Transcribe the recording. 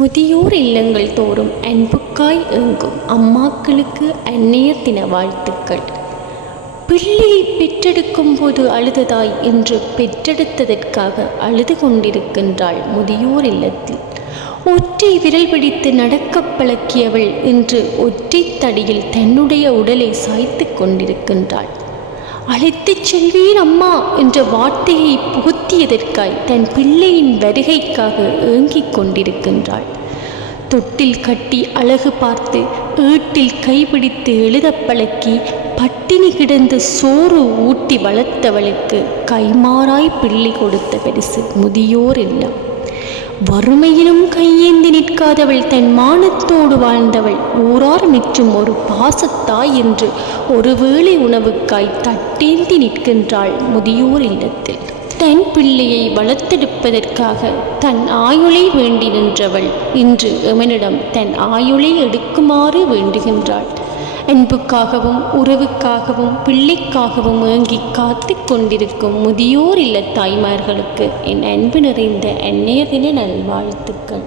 முதியோர் இல்லங்கள் தோறும் அன்புக்காய் ஏங்கும் அம்மாக்களுக்கு அன்னையர் தின வாழ்த்துக்கள். பிள்ளையை பெற்றெடுக்கும் போது அழுததாய் என்று பெற்றெடுத்ததற்காக அழுது கொண்டிருக்கின்றாள் முதியோர் இல்லத்தில். ஒற்றை விரல் பிடித்து நடக்க பழக்கியவள் இன்று ஒற்றை தடியில் தன்னுடைய உடலை சாய்த்து கொண்டிருக்கின்றாள். அழைத்துச் செல்வீர் அம்மா என்ற வார்த்தையை புகுத்தியதற்காய் தன் பிள்ளையின் வருகைக்காக ஏங்கிக் கொண்டிருக்கின்றாள். தொட்டில் கட்டி அழகு பார்த்து ஏட்டில் கைப்பிடித்து எழுத பழக்கி பட்டினி கிடந்து சோறு ஊட்டி வளர்த்தவளுக்கு கைமாறாய் பிள்ளை கொடுத்த பரிசு முதியோர் இல்லம். வறுமையிலும் கையேந்தி நிற்காதவள், தன் மானத்தோடு வாழ்ந்தவள், ஊரார் மெச்சும் ஒரு பாசத்தாய் என்று ஒருவேளை உணவுக்காய் தட்டேந்தி நிற்கின்றாள் முதியோர் இல்லத்தில். தன் பிள்ளையை வளர்த்தெடுப்பதற்காக தன் ஆயுளை வேண்டி நின்றவள் இன்று எமனிடம் தன் ஆயுளை எடுக்குமாறு வேண்டுகின்றாள். அன்புக்காகவும் உறவுக்காகவும் பிள்ளைக்காகவும் ஏங்கி காத்து கொண்டிருக்கும் முதியோர் இல்ல தாய்மார்களுக்கு என் அன்பு நிறைந்த அன்னையர் தின நல்வாழ்த்துக்கள்.